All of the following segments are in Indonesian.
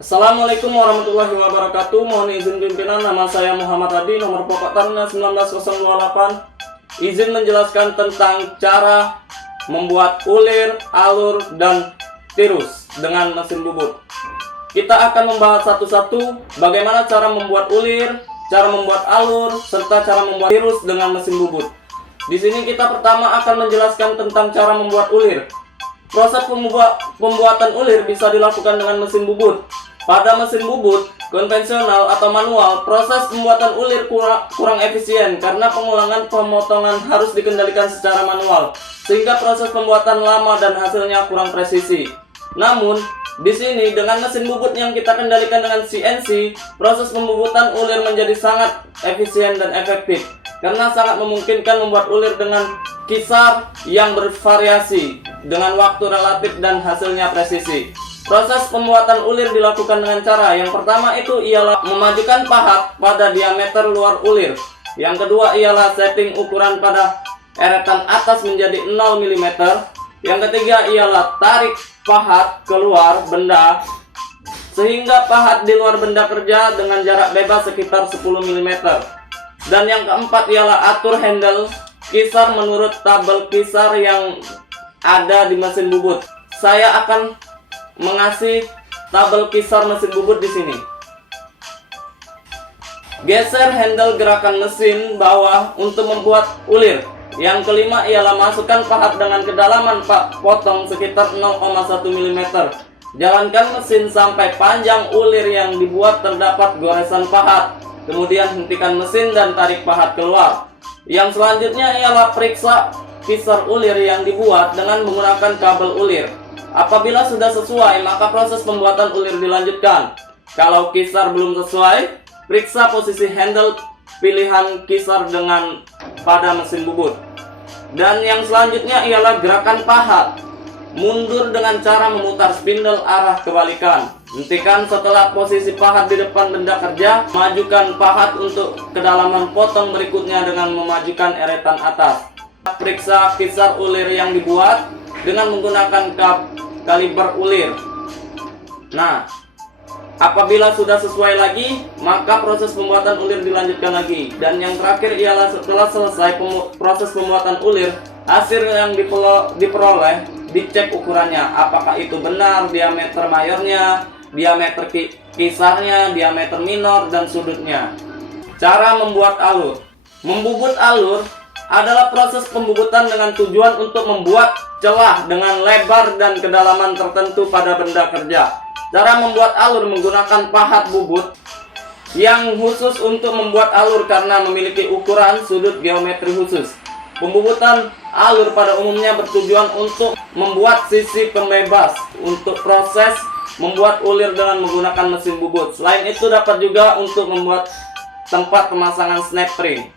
Assalamualaikum warahmatullahi wabarakatuh. Mohon izin pimpinan, nama saya Muhammad Adi, nomor pokok taruna 19028. Izin menjelaskan tentang cara membuat ulir, alur, dan tirus dengan mesin bubut. Kita akan membahas satu-satu bagaimana cara membuat ulir, cara membuat alur, serta cara membuat tirus dengan mesin bubut. Di sini kita pertama akan menjelaskan tentang cara membuat ulir. Proses pembuatan ulir bisa dilakukan dengan mesin bubut. Pada mesin bubut konvensional atau manual, proses pembuatan ulir kurang efisien karena pengulangan pemotongan harus dikendalikan secara manual, sehingga proses pembuatan lama dan hasilnya kurang presisi. Namun, di sini dengan mesin bubut yang kita kendalikan dengan CNC, proses pembubutan ulir menjadi sangat efisien dan efektif karena sangat memungkinkan membuat ulir dengan kisar yang bervariasi dengan waktu relatif dan hasilnya presisi. Proses pembuatan ulir dilakukan dengan cara yang pertama itu ialah memajukan pahat pada diameter luar ulir. Yang kedua ialah setting ukuran pada eretan atas menjadi 0 mm. Yang ketiga ialah tarik pahat keluar benda sehingga pahat di luar benda kerja dengan jarak bebas sekitar 10 mm. Dan yang keempat ialah atur handle kisar menurut tabel kisar yang ada di mesin bubut. Saya akan mengasih tabel kisar mesin bubut di sini. Geser handle gerakan mesin bawah untuk membuat ulir. Yang kelima ialah masukkan pahat dengan kedalaman potong sekitar 0,1 mm. Jalankan mesin sampai panjang ulir yang dibuat terdapat goresan pahat. Kemudian hentikan mesin dan tarik pahat keluar. Yang selanjutnya ialah periksa kisar ulir yang dibuat dengan menggunakan kabel ulir. Apabila sudah sesuai, maka proses pembuatan ulir dilanjutkan. Kalau kisar belum sesuai, periksa posisi handle pilihan kisar dengan pada mesin bubut. Dan yang selanjutnya ialah gerakan pahat. Mundur dengan cara memutar spindle arah kebalikan. Hentikan setelah posisi pahat di depan benda kerja. Majukan pahat untuk kedalaman potong berikutnya dengan memajukan eretan atas. Periksa kisar ulir yang dibuat dengan menggunakan kaliber ulir. Nah, apabila sudah sesuai lagi, maka proses pembuatan ulir dilanjutkan lagi. Dan yang terakhir ialah setelah selesai proses pembuatan ulir, hasil yang diperoleh dicek ukurannya, apakah itu benar diameter mayornya, diameter kisarnya, diameter minor, dan sudutnya. Cara membuat alur. Membubut alur adalah proses pembubutan dengan tujuan untuk membuat celah dengan lebar dan kedalaman tertentu pada benda kerja. Cara membuat alur menggunakan pahat bubut yang khusus untuk membuat alur karena memiliki ukuran sudut geometri khusus. Pembubutan alur pada umumnya bertujuan untuk membuat sisi pembebas untuk proses membuat ulir dengan menggunakan mesin bubut. Selain itu dapat juga untuk membuat tempat pemasangan snap ring.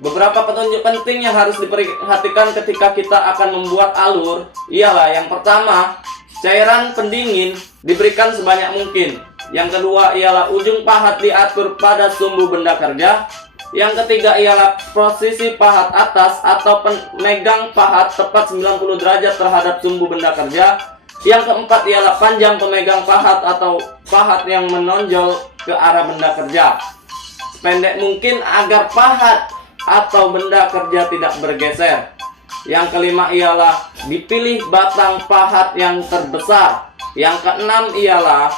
Beberapa petunjuk penting yang harus diperhatikan ketika kita akan membuat alur ialah yang pertama, cairan pendingin diberikan sebanyak mungkin. Yang kedua ialah ujung pahat diatur pada sumbu benda kerja. Yang ketiga ialah posisi pahat atas atau pemegang pahat tepat 90 derajat terhadap sumbu benda kerja. Yang keempat ialah panjang pemegang pahat atau pahat yang menonjol ke arah benda kerja sependek mungkin agar pahat atau benda kerja tidak bergeser. Yang kelima ialah dipilih batang pahat yang terbesar. Yang keenam ialah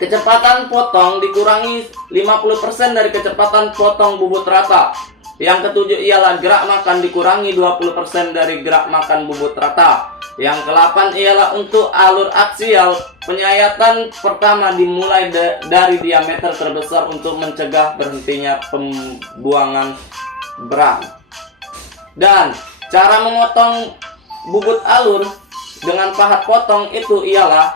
kecepatan potong dikurangi 50% dari kecepatan potong bubut rata. Yang ketujuh ialah gerak makan dikurangi 20% dari gerak makan bubut rata. Yang ke-8 ialah untuk alur aksial, penyayatan pertama dimulai dari diameter terbesar untuk mencegah berhentinya pembuangan berat. Dan cara memotong bubut alur dengan pahat potong itu ialah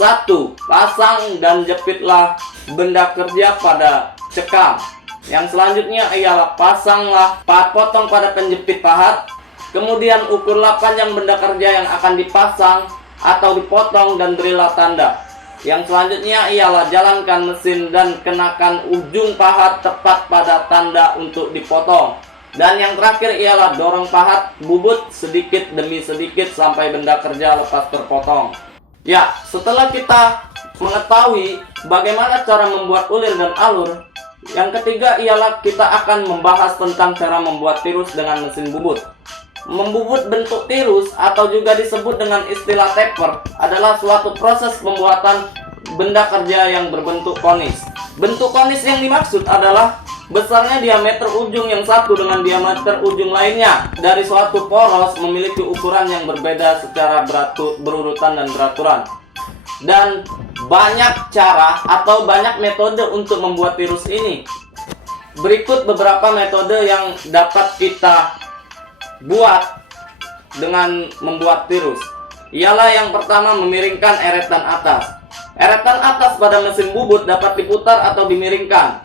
1. Pasang dan jepitlah benda kerja pada cekam. Yang selanjutnya ialah pasanglah pahat potong pada penjepit pahat. Kemudian ukurlah panjang benda kerja yang akan dipasang atau dipotong dan berilah tanda. Yang selanjutnya ialah jalankan mesin dan kenakan ujung pahat tepat pada tanda untuk dipotong. Dan yang terakhir ialah dorong pahat bubut sedikit demi sedikit sampai benda kerja lepas terpotong. Ya, setelah kita mengetahui bagaimana cara membuat ulir dan alur. Yang ketiga ialah kita akan membahas tentang cara membuat tirus dengan mesin bubut. Membubut bentuk tirus atau juga disebut dengan istilah taper adalah suatu proses pembuatan benda kerja yang berbentuk konis. Bentuk konis yang dimaksud adalah besarnya diameter ujung yang satu dengan diameter ujung lainnya dari suatu poros memiliki ukuran yang berbeda secara berurutan dan beraturan. Dan banyak cara atau banyak metode untuk membuat tirus ini. Berikut beberapa metode yang dapat kita buat dengan membuat tirus. Ialah yang pertama, memiringkan eretan atas. Eretan atas pada mesin bubut dapat diputar atau dimiringkan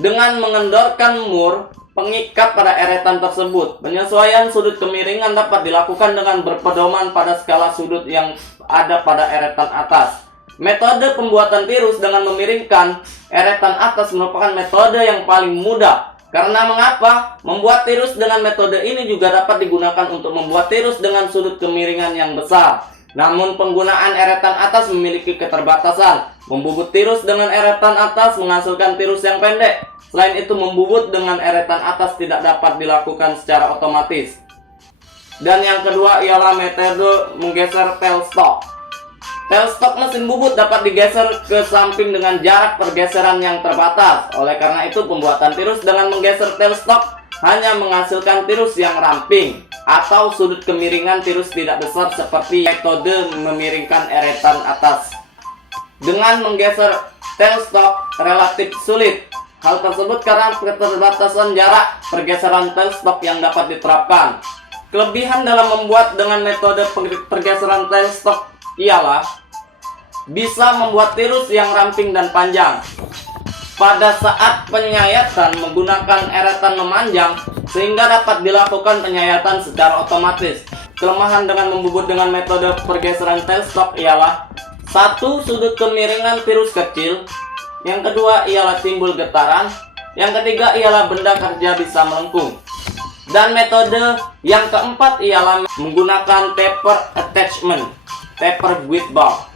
dengan mengendorkan mur pengikat pada eretan tersebut. Penyesuaian sudut kemiringan dapat dilakukan dengan berpedoman pada skala sudut yang ada pada eretan atas. Metode pembuatan tirus dengan memiringkan eretan atas merupakan metode yang paling mudah. Karena mengapa? Membuat tirus dengan metode ini juga dapat digunakan untuk membuat tirus dengan sudut kemiringan yang besar. Namun penggunaan eretan atas memiliki keterbatasan. Membubut tirus dengan eretan atas menghasilkan tirus yang pendek. Selain itu, membubut dengan eretan atas tidak dapat dilakukan secara otomatis. Dan yang kedua ialah metode menggeser tailstock. Tailstock mesin bubut dapat digeser ke samping dengan jarak pergeseran yang terbatas. Oleh karena itu, pembuatan tirus dengan menggeser tailstock hanya menghasilkan tirus yang ramping atau sudut kemiringan tirus tidak besar seperti metode memiringkan eretan atas. Dengan menggeser tailstock relatif sulit. Hal tersebut karena keterbatasan jarak pergeseran tailstock yang dapat diterapkan. Kelebihan dalam membuat dengan metode pergeseran tailstock ialah bisa membuat tirus yang ramping dan panjang. Pada saat penyayatan menggunakan eretan memanjang sehingga dapat dilakukan penyayatan secara otomatis. Kelemahan dengan membubut dengan metode pergeseran tailstock ialah: satu, sudut kemiringan tirus kecil. Yang kedua ialah timbul getaran. Yang ketiga ialah benda kerja bisa melengkung. Dan metode yang keempat ialah menggunakan taper attachment, taper guide bar.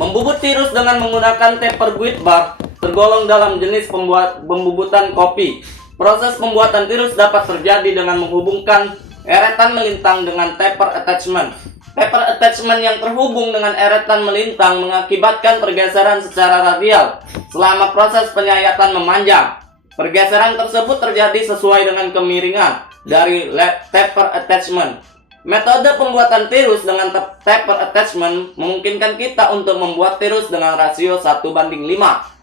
Membubut tirus dengan menggunakan taper guide bar tergolong dalam jenis pembubutan kopi. Proses pembuatan tirus dapat terjadi dengan menghubungkan eretan melintang dengan taper attachment. Taper attachment yang terhubung dengan eretan melintang mengakibatkan pergeseran secara radial selama proses penyayatan memanjang. Pergeseran tersebut terjadi sesuai dengan kemiringan dari taper attachment. Metode pembuatan tirus dengan taper attachment memungkinkan kita untuk membuat tirus dengan rasio 1:5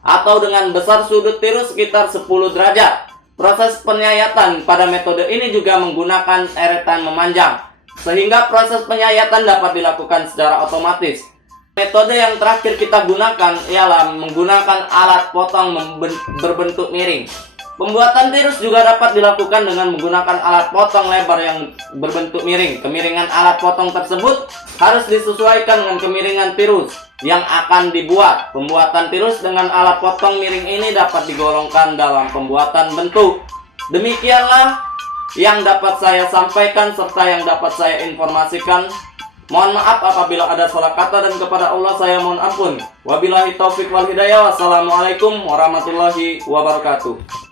atau dengan besar sudut tirus sekitar 10 derajat. Proses penyayatan pada metode ini juga menggunakan eretan memanjang, sehingga proses penyayatan dapat dilakukan secara otomatis. Metode yang terakhir kita gunakan ialah menggunakan alat potong berbentuk miring. Pembuatan tirus juga dapat dilakukan dengan menggunakan alat potong lebar yang berbentuk miring. Kemiringan alat potong tersebut harus disesuaikan dengan kemiringan tirus yang akan dibuat. Pembuatan tirus dengan alat potong miring ini dapat digolongkan dalam pembuatan bentuk. Demikianlah yang dapat saya sampaikan serta yang dapat saya informasikan. Mohon maaf apabila ada salah kata, dan kepada Allah saya mohon ampun. Wabillahi taufik wal hidayah. Wassalamualaikum warahmatullahi wabarakatuh.